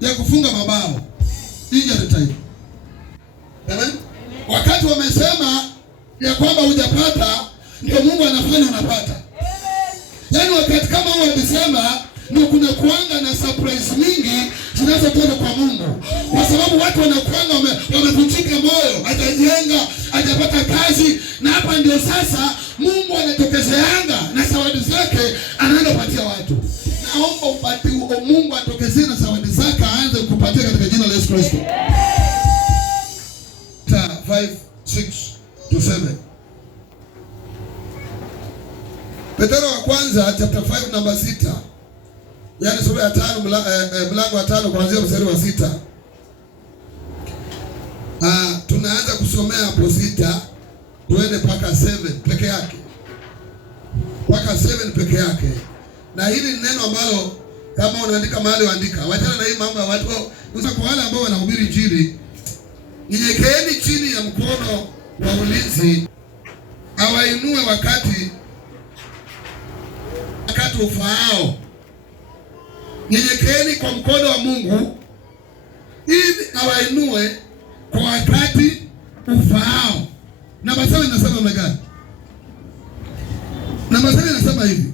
ya kufunga mabao. Injury time. Amen. Wakati wamesema ya kwamba hujapata, ndio Mungu anafanya unapata. Yaani wakati kama huo alisema, ndio kuna kuanga na surprise mingi zinazotoka kwa Mungu. Kwa sababu watu wanakuanga wamevunjika moyo, hajajenga, hajapata kazi, na hapa ndio sasa Mungu anatokezeanga na zawadi zake anaenda kupatia watu. Naomba upate Mungu atokezee na zawadi zake aanze kukupatia katika jina la Yesu Kristo. 5:6-7. Petro wa kwanza chapter 5 number 6. Yaani sura ya 5 mlango wa 5 kuanzia mstari wa 6. Tunaanza kusomea hapo 6 tuende mpaka 7 peke yake. Mpaka 7 peke yake. Na hili ni neno ambalo kama unaandika mahali waandika. Wachana na hii mambo ya watu. Kwa wale ambao wanahubiri injili, nyenyekeeni chini ya mkono wa ulinzi awainue wakati ufaao. Nyenyekeeni kwa mkono wa Mungu ili awainue kwa wakati ufaao. Namba 7 inasema namna gani? Namba 7 inasema hivi: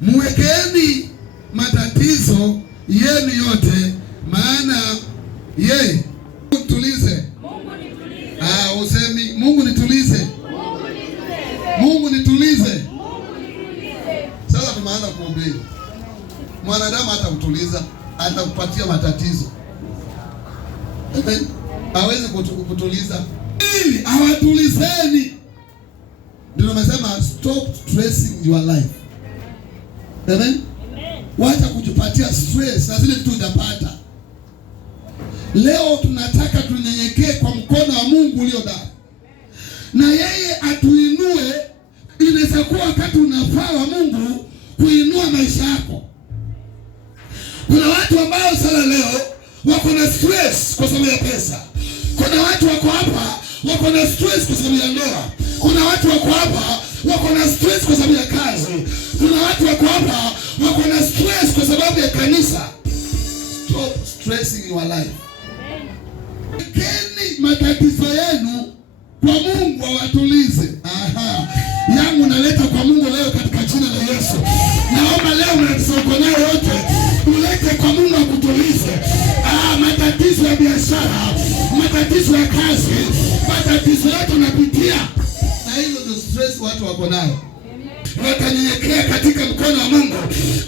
muwekeni matatizo yenu yote, maana yeye tulize. Usemi Mungu nitulize. Mungu nitulize. Sasa tumeanza kuombea. Mwanadamu hata kutuliza, atakupatia matatizo. Amen. Hawezi kutuliza. Ili awatulizeni. Ndio tunasema stop stressing your life. Amen. Wacha kujipatia stress na zile vitu hujapata. Leo tunataka tunyenyekee kwa mkono wa Mungu ulio ndani. Na yeye atuinue. Inaweza kuwa wakati unafaa wa Mungu kuinua maisha yako. Kuna watu ambao sana leo wako na stress kwa sababu ya pesa. Kuna watu wako hapa wako na stress kwa sababu ya ndoa. Kuna watu wako hapa wako na stress kwa sababu ya kazi. Kuna watu wako hapa wako na stress kwa sababu ya kanisa. Stop stressing your life. Keni matatizo yenu kwa Mungu awatulize. Yangu naleta kwa Mungu leo katika jina la Yesu. Naomba leo mnatisoko nayo yote ulete kwa Mungu akutulize. Matatizo ya biashara, matatizo ya kazi, matatizo yote unapitia. Na hiyo ndio stress watu wako nayo. Watanyenyekea katika mkono wa Mungu,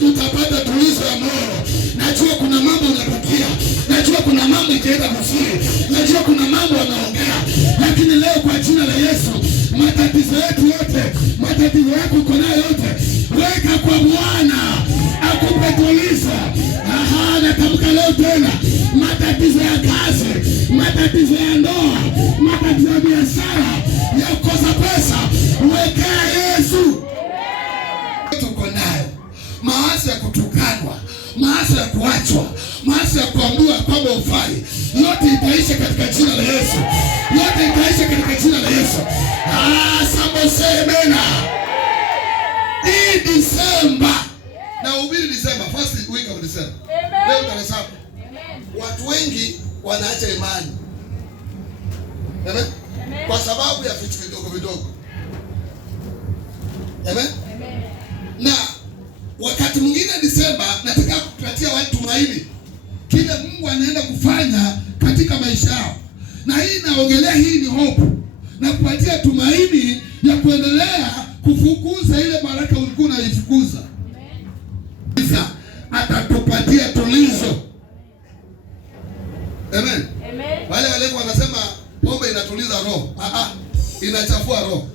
utapata tulizo ya moyo. Najua kuna mambo unapitia. Najua kuna mambo ikienda kusiri. Najua kuna mambo wanaongea. Lakini leo kwa jina la Yesu, matatizo yetu yote, matatizo yako uko nayo yote, weka kwa Bwana akupe tulizo. Natamka leo tena, matatizo ya kazi, matatizo ya ndoa, matatizo ya biashara, ya kukosa pesa, wekea Yesu. Tuko nayo mawazo ya kutukanwa, mawazo ya kuachwa, mawazo ya kuambiwa kwamba ufai, yote itaisha katika jina la Yesu. Yote itaisha katika jina la Yesu. Amen. Hii December na ubiri December, first week of December. Leo tarehe 7. Watu wengi wanaacha imani. Amen. Kwa sababu ya vitu vidogo vidogo. Amen. Na wakati mwingine December nataka kupatia watu tumaini kile Mungu anaenda kufanya katika maisha yao. Na hii naongelea, hii ni hope. Na kupatia tumaini ya kuendelea kufukuza ile baraka ulikuwa unaifukuza. Amen. Atatupatia tulizo. Amen. Wale wanasema pombe inatuliza roho. Inachafua roho.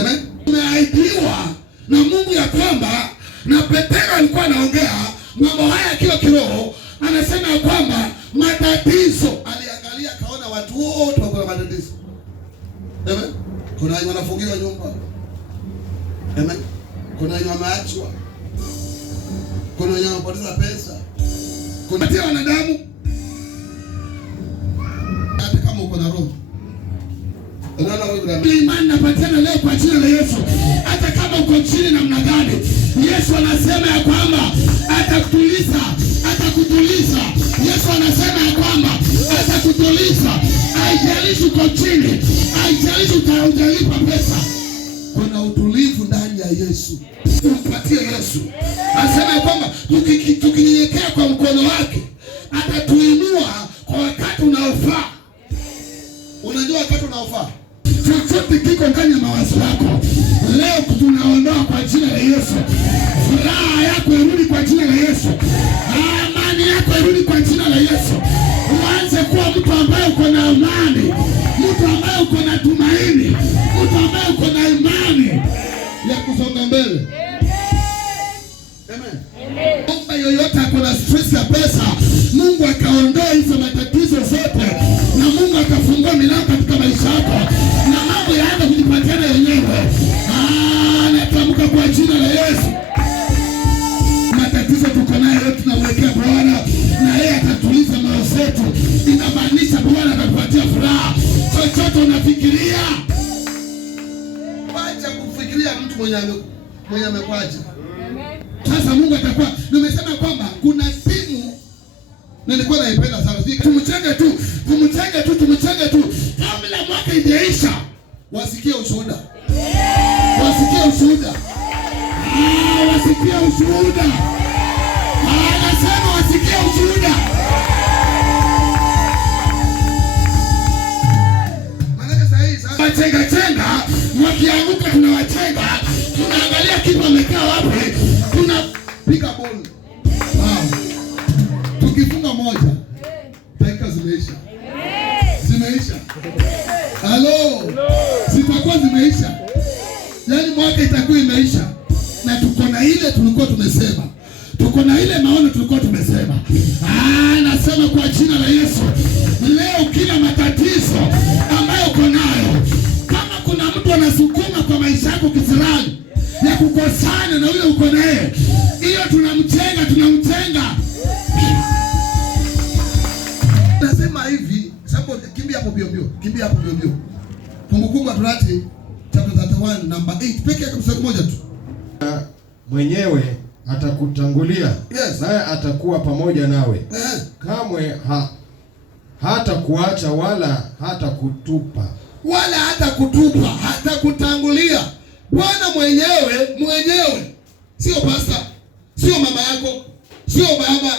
Amen. Tumeahidiwa na Mungu ya kwamba, na Petro alikuwa anaongea mambo haya akiwa kiroho, anasema ya kwamba matatizo, aliangalia akaona watu wote wako na matatizo. Amen. Kuna wenye wanafungiwa nyumba. Amen. Kuna wenye wameachwa. Kuna wenye wanapoteza pesa. Kuna pia wanadamu. Hata kama uko na roho. Imani napatiana leo kwa jina la Yesu. Hata kama uko chini namna gani, Yesu anasema ya kwamba atakutuliza. Yesu, tumpatie Yesu. Anasema kwamba tukinyenyekea kwa mkono wake atatuinua kwa wakati unaofaa. Unajua wakati unaofaa, chochote kiko ndani ya mawazo yako leo tunaondoa kwa jina la Yesu. Furaha yako irudi kwa jina la Yesu. Amani yako irudi kwa jina la Yesu. Uanze kuwa mtu ambaye uko na amani, mtu ambaye uko na tumaini, mtu ambaye uko na imani ya kusonga mbele. Amen. Omba yoyote ako na stress ya pesa, Mungu akaondoa hizo matatizo zote, na Mungu akafungua milango katika maisha yako, na mambo yaanze kujipatia yenyewe. Natamka kwa jina la Yesu. Matatizo tuko nayo tunamwekea Bwana, na yeye atatuliza moyo zetu. Inamaanisha Bwana atatupatia furaha. Chochote unafikiria, acha kufikiria mtu mwenye amekwaje. Sasa Mungu atakuwa, nimesema kwamba kuna timu nilikuwa naipenda sana. Tumchenge tu kabla mwaka ijaisha. Wasikie ushuhuda. Wasikie ushuhuda. Anasema wasikie ushuhuda. Maana sasa wachenga wakianguka tunawachenga. Tunaangalia kitu amekaa wapi. Tunapiga boli. Tukifunga moja, dakika zimeisha. Halo. Zitakuwa zimeisha. Yaani mwaka itakuwa imeisha. Na tuko na ile tulikuwa tumesema. Tuko na ile maono tulikuwa tumesema. Nasema kwa jina la Yesu, leo kila matatizo ambayo uko nayo, kama kuna mtu anasukuma kwa maisha yako kisirani ya kukosana na yule uko naye, hiyo tunamtenga. Nasema hivi, sababu kimbia hapo bio. Kumbukumbu la Torati chapter 31 number 8 pekee yake mstari mmoja tu. Mwenyewe atakutangulia, yes, naye atakuwa pamoja nawe. Kamwe hata kuacha wala hata kutupa. Hata kutangulia. Bwana mwenyewe. Sio pastor, sio mama yako, sio baba,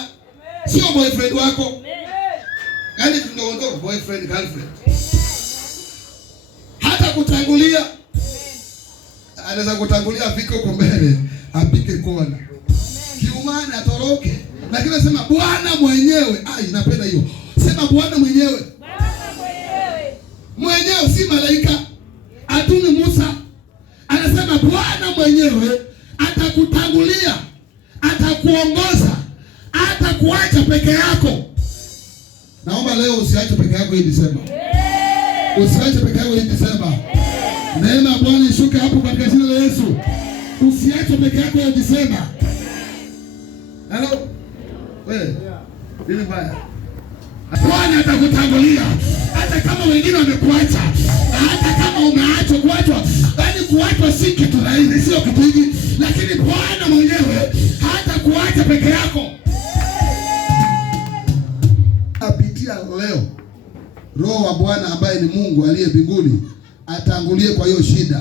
sio boyfriend wako. Yaani tunaondoka boyfriend girlfriend. Hata kutangulia. Anaweza kutangulia afike huko mbele, apike kona. Kiumani atoroke. Lakini nasema Bwana mwenyewe. Napenda hiyo. Sema Bwana mwenyewe. Mwenyewe si malaika. Atumi Musa. Anasema Bwana mwenyewe atakutangulia, atakuongoza, atakuacha peke yako. Naomba leo usiache peke yako hii Desemba. Usiache peke yako hii Desemba. Neema ya Bwana ishuke hapo katika jina la Yesu. Usiache peke yako hii Desemba. Hello? Wewe. Nini mbaya? Bwana atakutangulia. Hata kama wengine wamekuacha, hata kama umeachwa kuachwa, bali kuachwa si kitu rahisi, sio kitu hiki, lakini Bwana mwenyewe hata kuacha peke yako. Apitia leo Roho wa Bwana ambaye ni Mungu aliye mbinguni atangulie kwa hiyo shida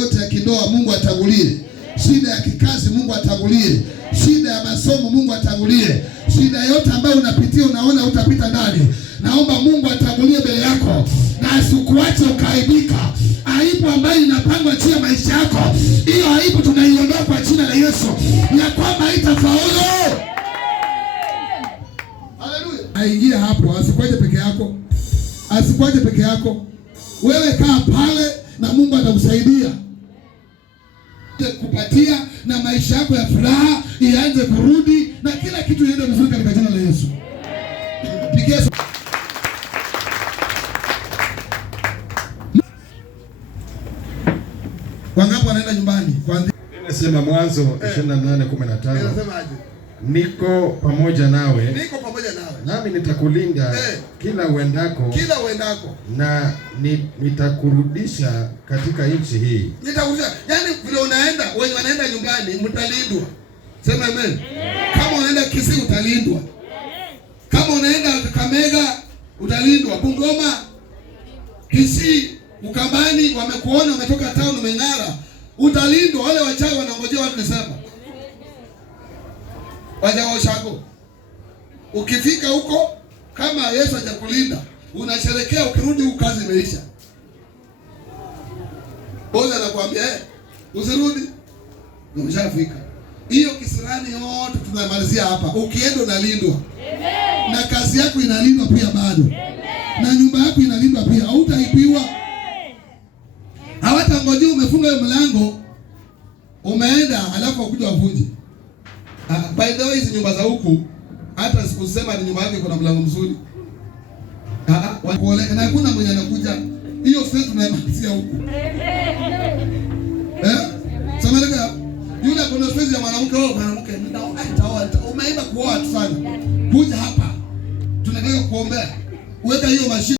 yote ya kindoa, Mungu atangulie. Shida ya kikazi, Mungu atangulie. Shida ya masomo, Mungu atangulie. Shida yote ambayo unapitia unaona utapita ndani, naomba Mungu atangulie mbele yako na asikuache ukaibika. Aibu ambayo inapangwa juu ya maisha yako, hiyo aibu tunaiondoa kwa jina la Yesu, ya kwamba haitafaulu. Haleluya. Aingia hapo, asikuache peke yako. Wewe kaa pale na Mungu atakusaidia kupatia, na maisha yako ya furaha ianze kurudi, na kila kitu iende vizuri katika jina la Yesu. Pigia wangapi wanaenda nyumbani? Nimesema Mwanzo 28:15. Inasemaje? Niko pamoja nawe. Nami nitakulinda kila uendako. Na nitakurudisha katika nchi hii. Yaani vile unaenda, wenye wanaenda nyumbani mtalindwa. Sema amen. Kama unaenda Kisii utalindwa. Kama unaenda Kakamega utalindwa. Bungoma, Kisii, Ukambani wamekuona umetoka town umeng'ara. Utalindwa. Wale wachawi wanangojea watu nisema. Wajawa ushago. Ukifika huko kama Yesu hajakulinda, unasherekea ukirudi huko kazi imeisha. Boza anakuambia usirudi. Umeshafika. Hiyo kisirani yote tunamalizia hapa. Ukienda unalindwa. Amen. Na kazi yako inalindwa pia bado. Amen. Na nyumba yako inalindwa pia. Hautaibiwa. Hawatangojea umefunga hiyo mlango, umeenda alafu ukuja wavunje. By the way, hizi nyumba za huku hata sikusema ni nyumba yake kuna mlango mzuri. Wakuoleka na hakuna mwenye anakuja. Hiyo sasa tunamalizia huku. Sameleka yule kuna space ya mwanamke ndio umeiba kuoa tu sana. Kuja hapa. Tunataka kuombea. Weka hiyo mashine